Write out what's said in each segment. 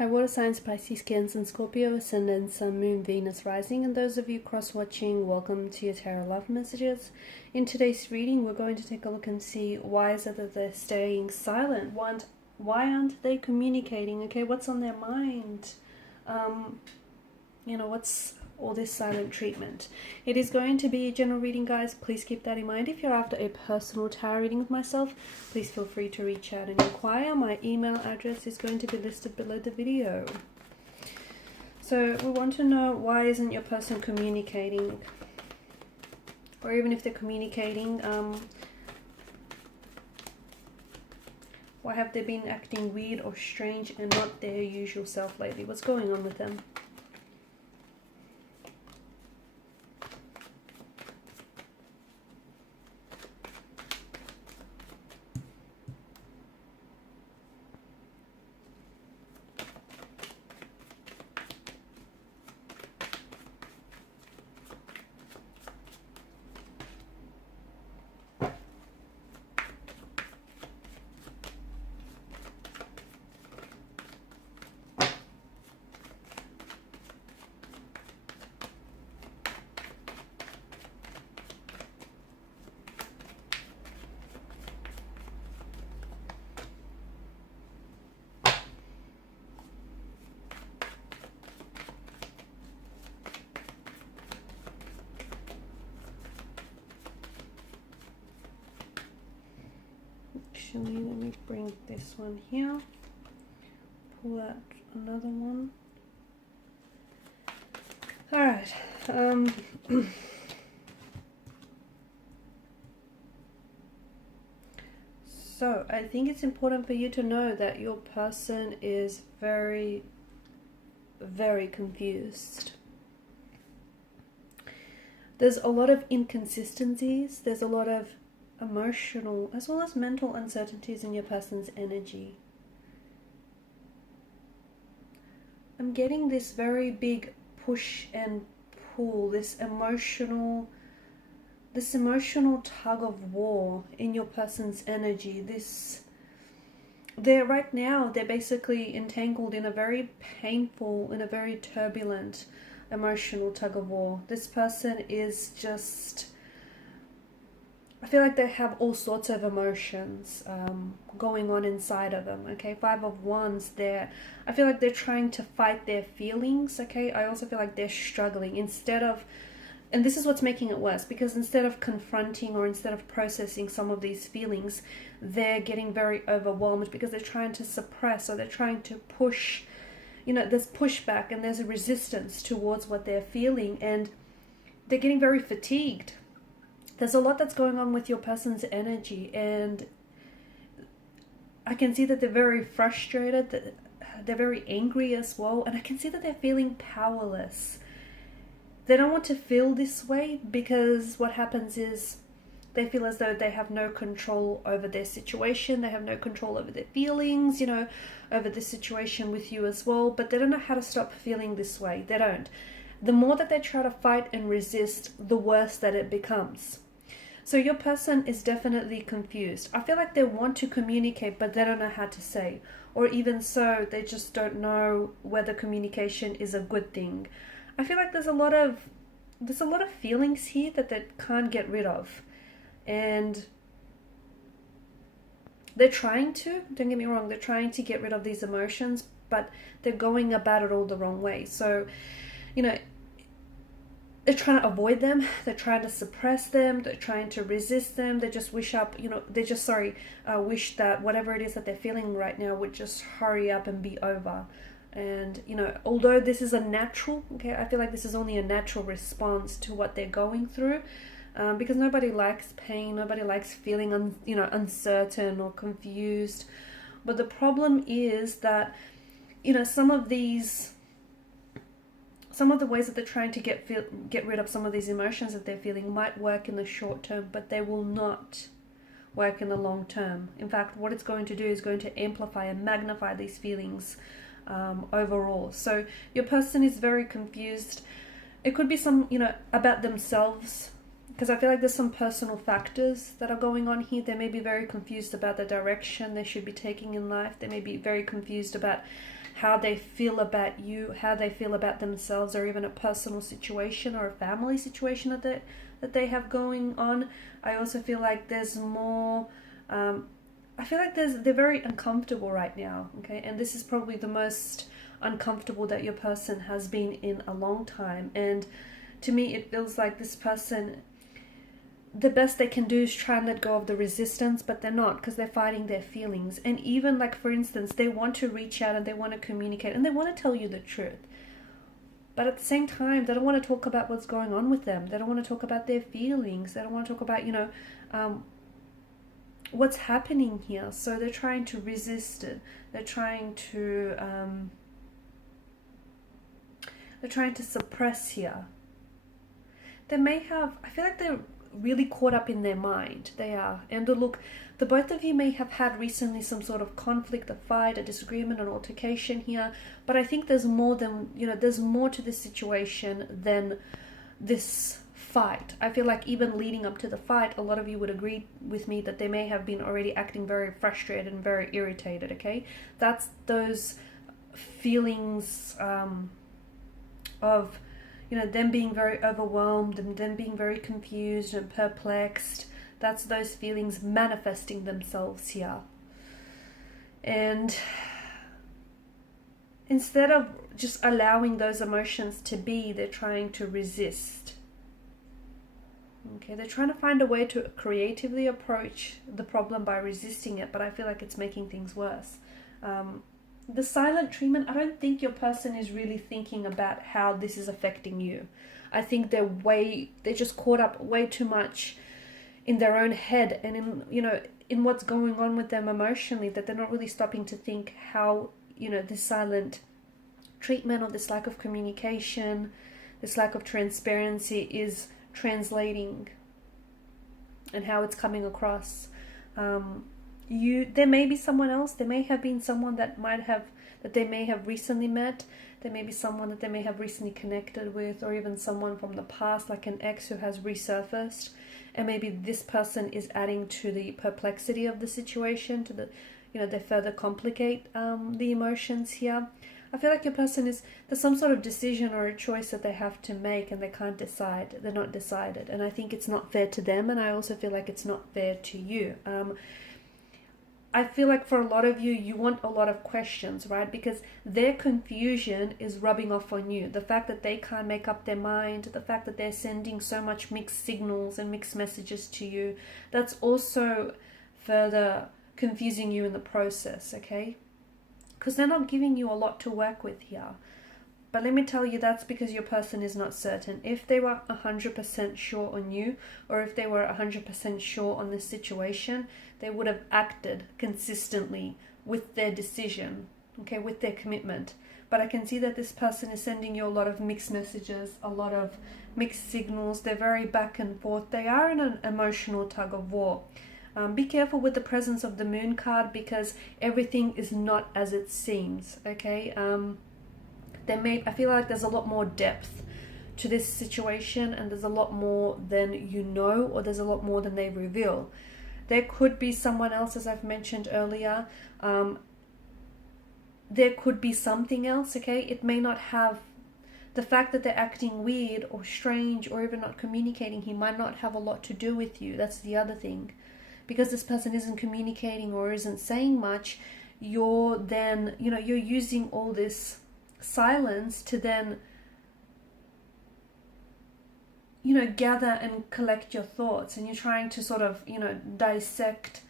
Hi, water signs, Pisces, Cancer, and Scorpio, Ascendant, Sun, Moon, Venus, Rising, and those of you cross-watching, welcome to your Tarot Love Messages. In today's reading, we're going to take a look and see why is it that they're staying silent? Why aren't they communicating? Okay, what's on their mind? What's all this silent treatment? It is going to be a general reading, guys. Please keep that in mind. If you're after a personal tarot reading with myself, please feel free to reach out and inquire. My email address is going to be listed below the video. So we want to know, why isn't your person communicating? Or even if they're communicating, why have they been acting weird or strange and not their usual self lately? What's going on with them? Actually, let me bring this one here, pull out another one. All right. So I think it's important for you to know that your person is very, very confused. There's a lot of inconsistencies. There's a lot of emotional as well as mental uncertainties in your person's energy. I'm getting this very big push and pull, this emotional tug of war in your person's energy. They're basically entangled in a very painful, in a very turbulent emotional tug of war. This person is just, I feel like they have all sorts of emotions going on inside of them, okay? 5 of Wands, I feel like they're trying to fight their feelings, okay? I also feel like they're struggling and this is what's making it worse, because instead of confronting or instead of processing some of these feelings, they're getting very overwhelmed because they're trying to suppress, or they're trying to push, there's pushback and there's a resistance towards what they're feeling, and they're getting very fatigued. There's a lot that's going on with your person's energy, and I can see that they're very frustrated, that they're very angry as well, and I can see that they're feeling powerless. They don't want to feel this way, because what happens is they feel as though they have no control over their situation, they have no control over their feelings, over the situation with you as well, but they don't know how to stop feeling this way. They don't. The more that they try to fight and resist, the worse that it becomes. So your person is definitely confused. I feel like they want to communicate, but they don't know how to say. Or even so, they just don't know whether communication is a good thing. I feel like there's a lot of feelings here that they can't get rid of. And they're trying to, don't get me wrong, they're trying to get rid of these emotions, but they're going about it all the wrong way. So, they're trying to avoid them, they're trying to suppress them, they're trying to resist them, they just wish that whatever it is that they're feeling right now would just hurry up and be over. And, although this is a natural, okay, I feel like this is only a natural response to what they're going through, because nobody likes pain, nobody likes feeling, uncertain or confused. But the problem is that, some of the ways that they're trying to get rid of some of these emotions that they're feeling might work in the short term, but they will not work in the long term. In fact, what it's going to do is going to amplify and magnify these feelings overall. So your person is very confused. It could be some, about themselves, because I feel like there's some personal factors that are going on here. They may be very confused about the direction they should be taking in life. They may be very confused about how they feel about you, how they feel about themselves, or even a personal situation or a family situation that they have going on. I also feel like there's more, I feel like they're very uncomfortable right now, okay? And this is probably the most uncomfortable that your person has been in a long time. And to me, it feels like this person, the best they can do is try and let go of the resistance, but they're not, because they're fighting their feelings. And even like, for instance, they want to reach out and they want to communicate and they want to tell you the truth. But at the same time, they don't want to talk about what's going on with them. They don't want to talk about their feelings. They don't want to talk about, what's happening here. So they're trying to resist it. They're trying to suppress here. They may have, I feel like they're really caught up in their mind. They are. And look, the both of you may have had recently some sort of conflict, a fight, a disagreement, an altercation here. But I think there's more than, there's more to this situation than this fight. I feel like even leading up to the fight, a lot of you would agree with me that they may have been already acting very frustrated and very irritated, okay? That's those feelings of them being very overwhelmed and them being very confused and perplexed. That's those feelings manifesting themselves here. And instead of just allowing those emotions to be, they're trying to resist. Okay, they're trying to find a way to creatively approach the problem by resisting it, but I feel like it's making things worse. The silent treatment, I don't think your person is really thinking about how this is affecting you. I think they're just caught up way too much in their own head and in what's going on with them emotionally, that they're not really stopping to think how, this silent treatment or this lack of communication, this lack of transparency is translating and how it's coming across. There may be someone else. There may have been someone that they may have recently met. There may be someone that they may have recently connected with, or even someone from the past, like an ex who has resurfaced. And maybe this person is adding to the perplexity of the situation, to they further complicate the emotions here. I feel like your person there's some sort of decision or a choice that they have to make and they can't decide. They're not decided. And I think it's not fair to them. And I also feel like it's not fair to you. I feel like for a lot of you, you want a lot of questions, right? Because their confusion is rubbing off on you. The fact that they can't make up their mind, the fact that they're sending so much mixed signals and mixed messages to you, that's also further confusing you in the process, okay? Because they're not giving you a lot to work with here. But let me tell you, that's because your person is not certain. If they were 100% sure on you, or if they were 100% sure on this situation, they would have acted consistently with their decision, okay, with their commitment. But I can see that this person is sending you a lot of mixed messages, a lot of mixed signals. They're very back and forth. They are in an emotional tug of war. Be careful with the presence of the moon card, because everything is not as it seems, okay? I feel like there's a lot more depth to this situation, and there's a lot more than you know, or there's a lot more than they reveal. There could be someone else, as I've mentioned earlier. There could be something else, okay? It may not have the fact that they're acting weird or strange or even not communicating. He might not have a lot to do with you. That's the other thing. Because this person isn't communicating or isn't saying much, you're then, you're using all this silence to then gather and collect your thoughts, and you're trying to sort of dissect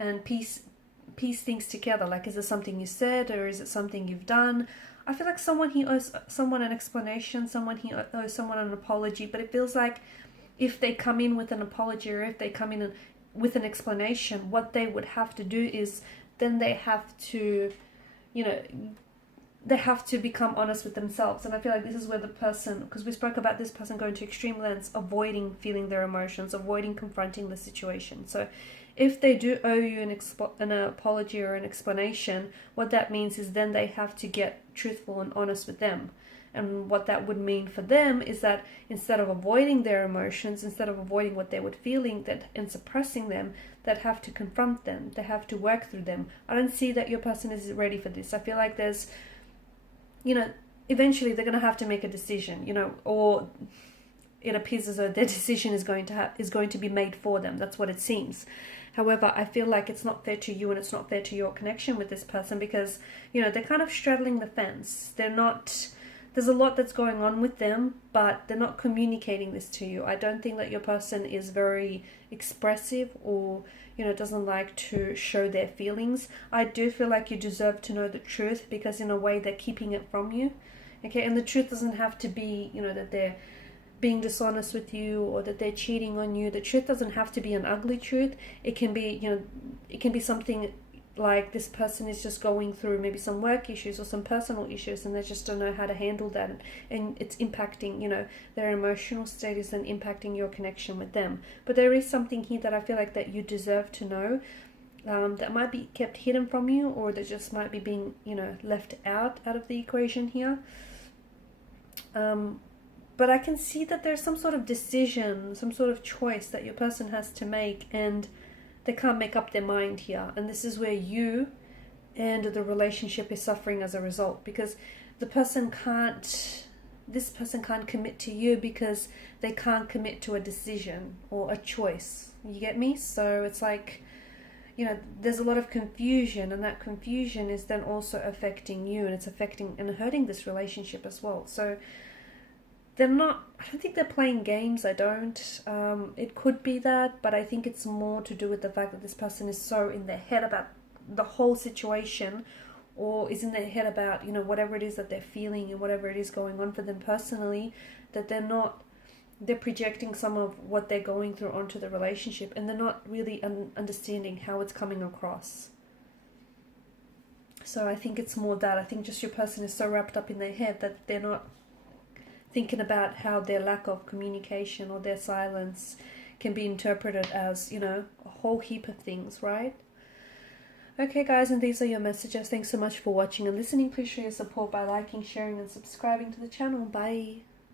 and piece things together. Like, is it something you said, or is it something you've done? I feel like someone he owes someone an explanation, someone he owes someone an apology, but it feels like if they come in with an apology, or if they come in with an explanation, what they would have to do is then they have to they have to become honest with themselves. And I feel like this is where the person, because we spoke about this person going to extreme lengths, avoiding feeling their emotions, avoiding confronting the situation. So if they do owe you an apology or an explanation, what that means is then they have to get truthful and honest with them. And what that would mean for them is that instead of avoiding their emotions, instead of avoiding what they would feeling and suppressing them, they'd have to confront them. They have to work through them. I don't see that your person is ready for this. I feel like there's you know, eventually they're going to have to make a decision, you know, or it appears as though their decision is going to be made for them. That's what it seems. However, I feel like it's not fair to you, and it's not fair to your connection with this person, because, you know, they're kind of straddling the fence. They're not, there's a lot that's going on with them, but they're not communicating this to you. I don't think that your person is very expressive, or, you know, doesn't like to show their feelings. I do feel like you deserve to know the truth, because in a way they're keeping it from you. Okay, and the truth doesn't have to be, you know, that they're being dishonest with you, or that they're cheating on you. The truth doesn't have to be an ugly truth. It can be, you know, it can be something like this person is just going through maybe some work issues or some personal issues, and they just don't know how to handle that, and it's impacting, you know, their emotional status and impacting your connection with them. But there is something here that I feel like that you deserve to know, that might be kept hidden from you, or that just might be being, you know, left out of the equation here. But I can see that there's some sort of decision, some sort of choice that your person has to make, and they can't make up their mind here. And this is where you and the relationship is suffering as a result, because this person can't commit to you because they can't commit to a decision or a choice. You get me? So it's like, you know, there's a lot of confusion, and that confusion is then also affecting you, and it's affecting and hurting this relationship as well. So I don't think they're playing games. I don't. It could be that, but I think it's more to do with the fact that this person is so in their head about the whole situation, or is in their head about, you know, whatever it is that they're feeling and whatever it is going on for them personally, that they're projecting some of what they're going through onto the relationship, and they're not really understanding how it's coming across. So I think it's more that. I think just your person is so wrapped up in their head that they're not thinking about how their lack of communication or their silence can be interpreted as, you know, a whole heap of things, right? Okay, guys, and these are your messages. Thanks so much for watching and listening. Please show your support by liking, sharing, and subscribing to the channel. Bye.